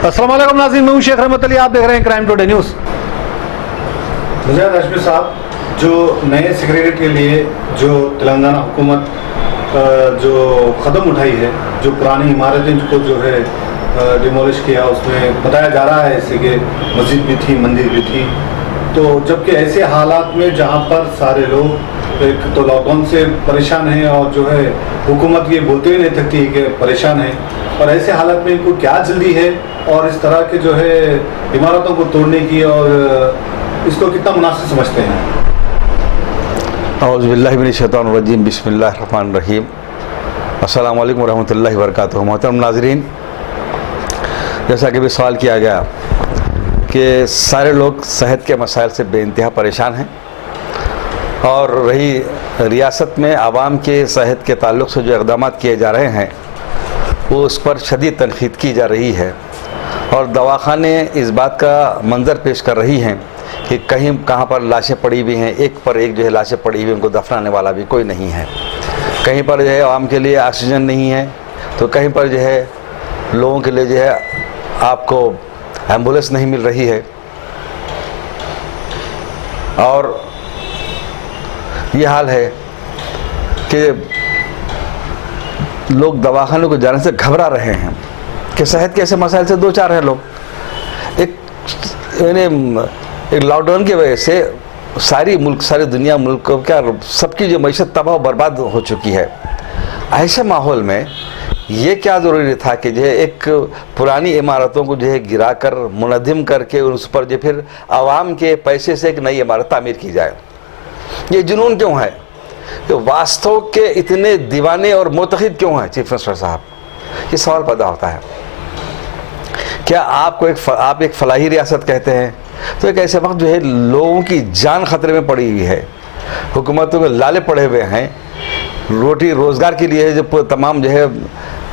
अस्सलाम वालेकुम नाज़रीन, मैं हूं शेख रहमत अली, आप देख रहे हैं क्राइम टुडे न्यूज़। मुजाहिद हाशमी साहब, जो नए सेक्रेटरी के लिए जो तेलंगाना हुकूमत जो कदम उठाई है, जो पुरानी इमारतें को जो है डिमोलिश किया, उसमें बताया जा रहा है ऐसे कि मस्जिद भी थी, मंदिर भी थी। तो जबकि ऐसे हालात में जहां पर सारे लोग एक तो लॉकडाउन से परेशान हैं और जो है हुकूमत ये बोलते ही नहीं थकती कि परेशान है, और ऐसे हालात में इनको क्या जल्दी है और इस तरह के जो है इमारतों को तोड़ने की, और इसको कितना मुनासिब समझते हैं? औज़ुबिल्लाहि मिनश्शैतानिर्रजीम, बिस्मिल्लाहिर्रहमानिर्रहीम, अस्सलाम वालेकुम रहमतुल्लाहि व बरकातुहू। मोहतरम नाज़रीन, जैसा कि भी सवाल किया गया कि सारे लोग सेहत के मसाइल से बेइंतहा परेशान हैं, और रही रियासत में आवाम के सेहत के ताल्लुक़ से जो इक़दाम किए जा रहे हैं वो उस पर शदीद तनक़ीद की जा रही है, और दवाखाने इस बात का मंज़र पेश कर रही हैं कि कहीं कहाँ पर लाशें पड़ी हुई हैं, एक पर एक जो है लाशें पड़ी हुई, उनको दफनाने वाला भी कोई नहीं है। कहीं पर जो है आवाम के लिए ऑक्सीजन नहीं है, तो कहीं पर जो है लोगों के लिए जो है आपको एम्बुलेंस नहीं मिल रही है, और ये हाल है कि लोग दवाखाने को जाने से घबरा रहे हैं कि सेहत के ऐसे मसाइल से दो चार हैं लोग। एक लॉकडाउन की वजह से सारी दुनिया मुल्क को क्या सबकी जो मईशत तबाह बर्बाद हो चुकी है। ऐसे माहौल में ये क्या ज़रूरी था कि जो है एक पुरानी इमारतों को जो है गिरा कर मुनज़्ज़म करके उस पर जो फिर आवाम के पैसे से एक नई इमारत तामीर की जाए। ये जुनून क्यों है? कि वास्तव के इतने दीवाने और मोतक़िद क्यों हैं चीफ मिनिस्टर साहब? ये सवाल पैदा होता है। क्या आपको आप एक फलाही रियासत कहते हैं, तो एक ऐसे वक्त जो है लोगों की जान ख़तरे में पड़ी हुई है, हुकूमतों के लाले पड़े हुए हैं, रोटी रोज़गार के लिए जो तमाम जो है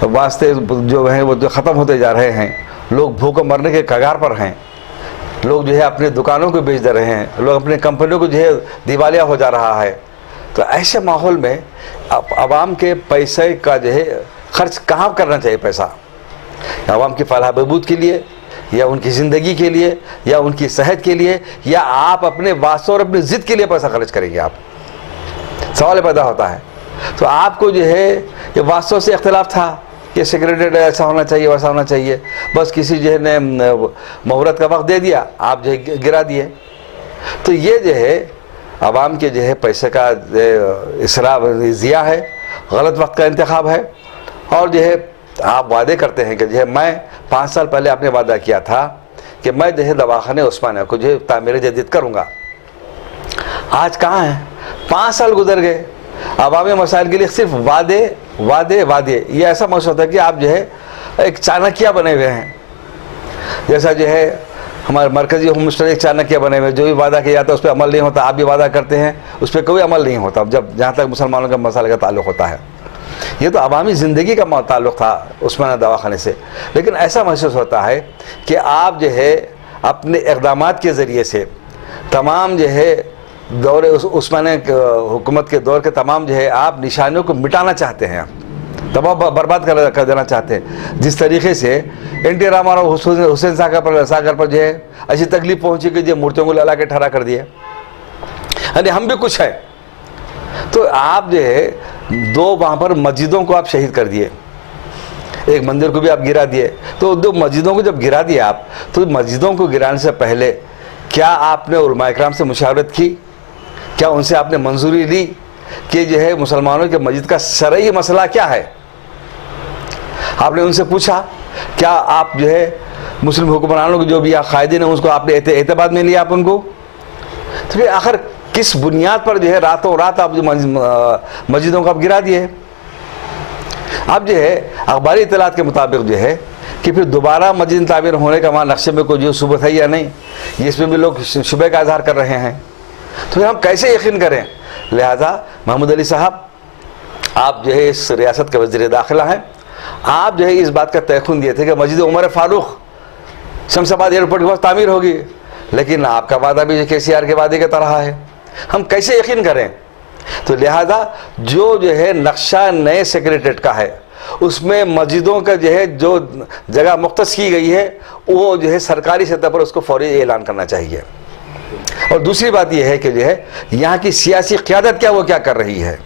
वास्ते जो हैं वो जो ख़त्म होते जा रहे हैं, लोग भूख मरने के कगार पर हैं, लोग जो है अपने दुकानों को बेच दे रहे हैं, लोग अपने कंपनियों को जो है दिवालिया हो जा रहा है। तो ऐसे माहौल में आवाम के पैसे का जो है खर्च कहाँ करना चाहिए? पैसा आवाम की फलाह बहबूद के लिए, या उनकी ज़िंदगी के लिए, या उनकी सेहत के लिए, या आप अपने वास्तव और अपनी ज़िद के लिए पैसा खर्च करेंगे? आप सवाल पैदा होता है। तो आपको जो है ये वास्तव से इख्तिलाफ था कि सेक्रेटरीट ऐसा होना चाहिए, वैसा होना चाहिए, बस किसी जो है ने मुहूर्त का वक्त दे दिया, आप जो है गिरा दिए। तो ये जो है आवाम के जो है पैसे का इसराफ ज़िया है, गलत वक्त का इंतखाब है। और जो है आप वादे करते हैं कि जो है मैं 5 साल पहले आपने वादा किया था कि मैं जो है दवाखाने उस्मानिया को जो है तामीर जदीद करूँगा। आज कहाँ है? 5 साल गुजर गए, अवामी मसाइल के लिए सिर्फ वादे वादे वादे। ये ऐसा महसूस होता है कि आप जो है एक चाणक्य बने हुए हैं, जैसा जो है हमारे मरकज़ी होम मिनिस्टर एक चाणक्य बने हुए, जो भी वादा किया जाता है उस पर अमल नहीं होता। आप भी वादा करते हैं, उस पर कोई अमल नहीं होता, जब जहाँ तक मुसलमानों के मसाले का ताल्लुक़ होता है। ये तो अवामी ज़िंदगी का ताल्लुक़ था उस्मानिया दवाखाने से। लेकिन ऐसा महसूस होता है कि आप जो है अपने इक़दाम के ज़रिए से तमाम जो है दौरे उस्मानिया हुकूमत के दौर के तमाम जो है आप निशानियों को मिटाना चाहते हैं, तबाह बर्बाद कर देना चाहते हैं। जिस तरीके से एन.टी. रामाराव हुसैन सागर पर जो है ऐसी तकलीफ पहुंची कि जो मूर्तियों को लला के ठहरा कर दिए, यानी हम भी कुछ है। तो आप जो है 2 वहाँ पर मस्जिदों को आप शहीद कर दिए, एक मंदिर को भी आप गिरा दिए। तो 2 मस्जिदों को जब गिरा दिए आप, तो मस्जिदों को गिराने से पहले क्या आपने उलमा इकराम से मुशावरत की? क्या उनसे आपने मंजूरी ली कि जो है मुसलमानों के मस्जिद का शरई मसला क्या है? आपने उनसे पूछा? क्या आप जो है मुस्लिम हुक्मरानों के जो भी कायदीन हैं उसको आपने एतबाद में लिया आप उनको? तो फिर आखिर किस बुनियाद पर जो है रातों रात आप जो मस्जिदों को आप गिरा दिए? अब जो है अखबारी इतलात के मुताबिक जो है कि फिर दोबारा मस्जिद तामीर होने का वहाँ नक्शे में कोई जो सुबह है या नहीं, इसमें भी लोग शुबे का इजहार कर रहे हैं। तो हम कैसे यकीन करें? लिहाजा महमूद अली साहब, आप जो है इस रियासत के वज़ीर दाखिला हैं, आप जो है इस बात का तयखुन दिए थे कि मस्जिद उमर फारूक शमशाबाद एयरपोर्ट के पास तामीर होगी, लेकिन आपका वादा भी KCR के वादे की तरह है। हम कैसे यकीन करें? तो लिहाजा जो है नक्शा नए सेक्रेटरीट का है उसमें मस्जिदों का जो है जो जगह मुख्तस की गई है वो जो है सरकारी सतह पर उसको फौरी ऐलान करना चाहिए। और दूसरी बात यह है कि जो है यहाँ की सियासी क़यादत क्या वो क्या कर रही है।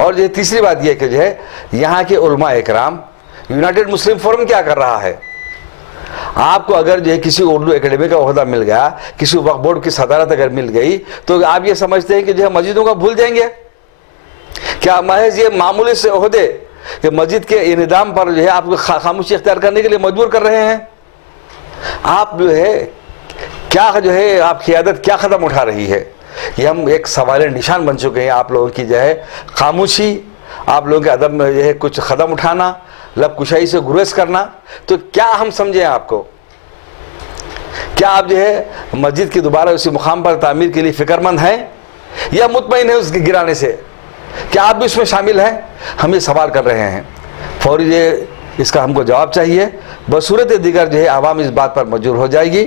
और जो तीसरी बात यह कि जो है यहाँ के उलमा इकराम, यूनाइटेड मुस्लिम फोरम क्या कर रहा है। आपको अगर जो है किसी उर्दू एकेडमी का ओहदा मिल गया, किसी वक्फ बोर्ड की सदारत अगर मिल गई, तो आप ये समझते हैं कि जो है मस्जिदों का भूल जाएंगे। क्या महज ये मामूली से ओहदे कि मस्जिद के इनिदाम पर जो है आपको खामोशी इख्तियार करने के लिए मजबूर कर रहे हैं। आप जो है क्या जो है आप क़यादत क्या कदम उठा रही है, ये हम एक सवाल निशान बन चुके हैं। आप लोगों की जो है खामोशी, आप लोगों के अदब में जो है कुछ कदम उठाना, लब कुशाई से गुरेज करना, तो क्या हम समझें आपको? क्या आप जो है मस्जिद की दोबारा उसी मुकाम पर तामीर के लिए फिक्रमंद हैं या मुतमईन है उसके गिराने से? क्या आप भी उसमें शामिल हैं? हम ये सवाल कर रहे हैं। फौरी ये इसका हमको जवाब चाहिए। बसूरत दीगर जो है आवाम इस बात पर मजबूर हो जाएगी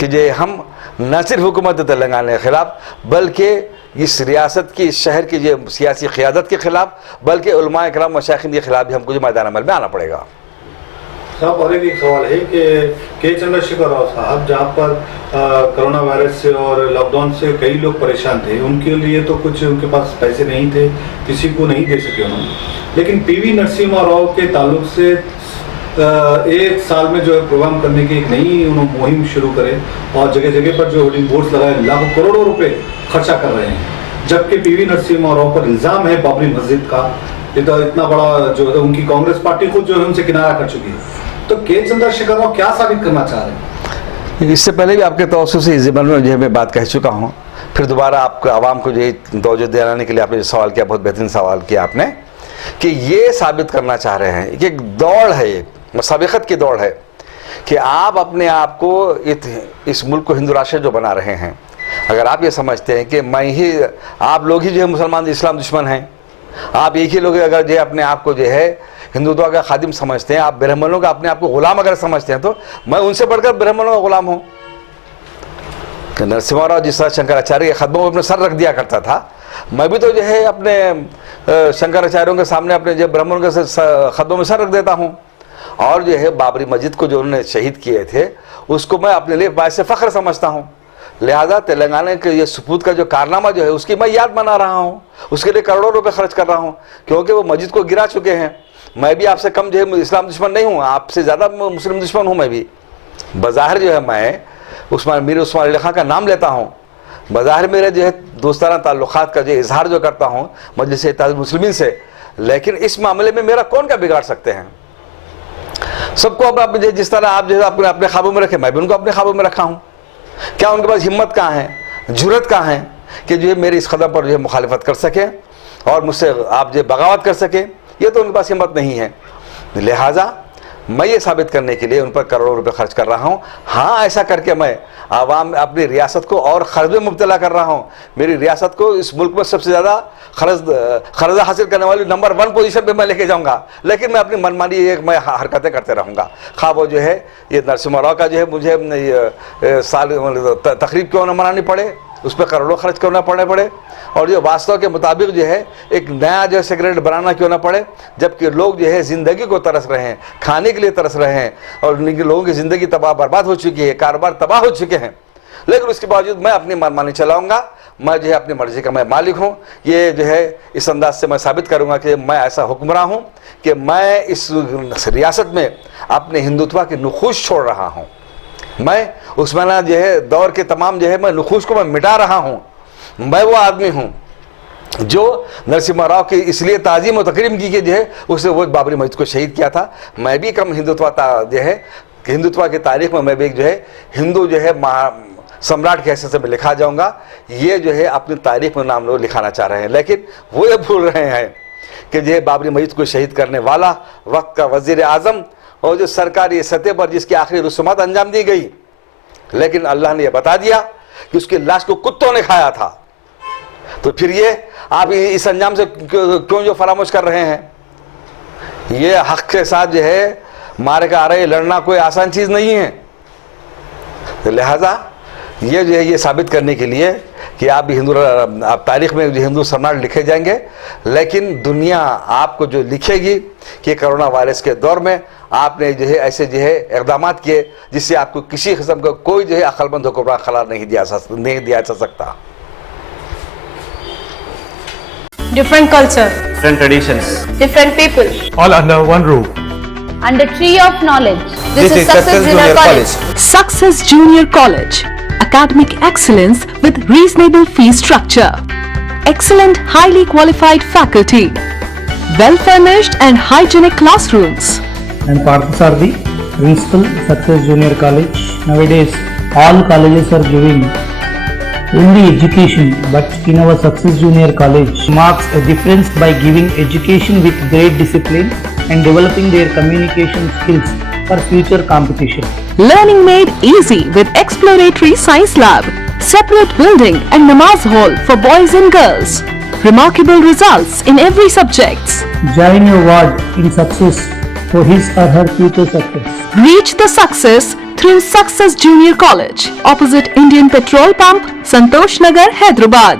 कि जो हम न सिर्फ हुकूमत तेलंगाना के ख़िलाफ़ बल्कि इस रियासत की, इस शहर की जो सियासी क़यादत के ख़िलाफ़, बल्कि उलमा इकराम मशाइखिन के ख़िलाफ़ भी हमको जो मैदान अमल में आना पड़ेगा। साहब, और एक सवाल है कि के चंद्रशेखर राव साहब, जहाँ पर कोरोना वायरस से और लॉकडाउन से कई लोग परेशान थे, उनके लिए तो कुछ उनके पास पैसे नहीं थे, किसी को नहीं दे सके उन्होंने, लेकिन पीवी नरसिम्हा राव के ताल्लुक से एक साल में जो है प्रोग्राम करने की एक नई उन्होंने मुहिम शुरू करे और जगह जगह पर जो होर्डिंग बोर्ड्स लगाए, लाखों करोड़ों रुपए खर्चा कर रहे हैं, जबकि पीवी नरसिम्हा राव पर इल्ज़ाम है बाबरी मस्जिद का। इतना बड़ा जो है उनकी कांग्रेस पार्टी खुद जो है उनसे किनारा कर चुकी है। तो के चंद्रशेखर राव क्या साबित करना चाह रहे हैं? इससे पहले भी आपके तवज्जो से इस ज़बान में जो है मैं बात कह चुका हूँ, फिर दोबारा आपको आवाम को जो है तवज्जो दिलाने के लिए आपने जो सवाल किया, बहुत बेहतरीन सवाल किया आपने, कि ये साबित करना चाह रहे हैं कि एक दौड़ है, एक मुसाबिकत की दौड़ है कि आप अपने आप को इस मुल्क को हिंदू राष्ट्र जो बना रहे हैं। अगर आप ये समझते हैं कि मैं ही, आप लोग ही जो है मुसलमान इस्लाम दुश्मन हैं, आप एक ही लोग अगर जो है अपने आप को जो है हिंदुत्व का खादिम समझते हैं, आप ब्राह्मणों का अपने आप को गुलाम अगर समझते हैं, तो मैं उनसे बढ़कर ब्राह्मणों का गुलाम हूँ। नरसिम्हा राव जिस तरह शंकराचार्य के खदमों में अपना सर रख दिया करता था, मैं भी तो जो है अपने शंकराचार्यों के सामने अपने जो ब्राह्मणों के खदमों में सर रख देता हूँ। और जो है बाबरी मस्जिद को जो उन्होंने शहीद किए थे, उसको मैं अपने लिए बायसे फ़ख्र समझता हूँ। लिहाजा तेलंगाना के ये सपूत का जो कारनामा जो है उसकी मैं याद मना रहा हूँ, उसके लिए करोड़ों रुपए खर्च कर रहा हूँ, क्योंकि वो मस्जिद को गिरा चुके हैं। मैं भी आपसे कम जो है इस्लाम दुश्मन नहीं हूँ, आपसे ज़्यादा मुस्लिम दुश्मन हूँ। मैं भी बज़ाहिर जो है मैं मीर उस्मान अली खां का नाम लेता हूँ, बज़ाहिर मेरे जो है दोस्ताना ताल्लुक़ात का जो इजहार जो करता हूँ मजलिस इत्तेहाद मुस्लिमीन से, लेकिन इस मामले में मेरा कौन क्या बिगाड़ सकते हैं? सबको अब जिस तरह आप जो है अपने ख्वाबों में रखे, मैं भी उनको अपने ख्वाबों में रखा हूँ। क्या उनके पास हिम्मत कहाँ है, जुर्रत कहाँ है कि जो है मेरी इस कदम पर जो है मुखालिफत कर सके और मुझसे आप जो बगावत कर सके? ये तो उनके पास हिम्मत नहीं है। लिहाजा मैं ये साबित करने के लिए उन पर करोड़ों रुपए खर्च कर रहा हूँ। हाँ, ऐसा करके मैं आवाम अपनी रियासत को और क़र्ज़ में मुब्तला कर रहा हूँ। मेरी रियासत को इस मुल्क में सबसे ज़्यादा क़र्ज़ हासिल करने वाली नंबर 1 पोजीशन पे मैं लेके जाऊँगा, लेकिन मैं अपनी मनमानी मैं हरकतें करते रहूँगा। खा वो जो है ये नरसिम्हा राव का जो है मुझे साल तकरीब क्यों न मनानी पड़े, उस पर करोड़ों खर्च क्यों ना पड़े, और जो वास्तव के मुताबिक जो है एक नया जो सेक्रेटरी बनाना क्यों ना पड़े, जबकि लोग जो है ज़िंदगी को तरस रहे हैं, खाने के लिए तरस रहे हैं, और लोगों की ज़िंदगी तबाह बर्बाद हो चुकी है, कारोबार तबाह हो चुके हैं। लेकिन उसके बावजूद मैं अपनी मनमानी चलाऊँगा, मैं जो है अपनी मर्ज़ी का मैं मालिक हूँ। ये जो है इस अंदाज से मैं साबित करूँगा कि मैं ऐसा हुक्मरान हूँ कि मैं इस रियासत में अपने हिंदुत्व की नुखूश छोड़ रहा हूँ। मैं उस्माना जो है दौर के तमाम जो है मैं नुखूश को मैं मिटा रहा हूँ। मैं वो आदमी हूँ जो नरसिम्हा राव की इसलिए ताज़ीम और तकरीम की कि जो है उसने वो बाबरी मस्जिद को शहीद किया था। मैं भी कम हिंदुत्व जो है हिंदुत्व की तारीख में मैं भी जो है हिंदू जो है सम्राट के हैसियत से मैं लिखा जाऊँगा। ये जो है अपनी तारीख में नाम लोग लिखाना चाह रहे हैं, लेकिन वो ये भूल रहे हैं कि जो है बाबरी मस्जिद को शहीद करने वाला वक्त का वज़ीर आज़म और जो सरकारी सतह पर जिसकी आखिरी रसूमात अंजाम दी गई, लेकिन अल्लाह ने यह बता दिया कि उसकी लाश को कुत्तों ने खाया था। तो फिर ये आप इस अंजाम से क्यों जो फरामोश कर रहे हैं? ये हक के साथ जो है मारे का आ रहे लड़ना कोई आसान चीज़ नहीं है। तो लिहाजा ये जो है ये साबित करने के लिए कि आप भी हिंदू, आप तारीख में जो हिंदू सम्राट लिखे जाएंगे, लेकिन दुनिया आपको जो लिखेगी कि कोरोना वायरस के दौर में आपने जो है ऐसे जो है इकदाम किए जिससे आपको किसी किस्म का कोई जो है अक्लमंद हुक्मरान करार नहीं दिया जा सकता। Different culture, different traditions, different people, All under one roof. and the tree of knowledge. This is Success Junior College. Success Junior College. Academic excellence with reasonable fee structure. Excellent highly qualified faculty. Well furnished and hygienic classrooms. And Parthasarthi, Principal, Success Junior College. Nowadays, all colleges are giving only education, but in our Success Junior College marks a difference by giving education with great discipline and developing their communication skills for future competition. Learning made easy with exploratory science lab, separate building and namaz hall for boys and girls. Remarkable results in every subjects. Join your ward in success for his or her future success. Reach the success through Success Junior College, opposite Indian Petrol Pump, Santosh Nagar, Hyderabad.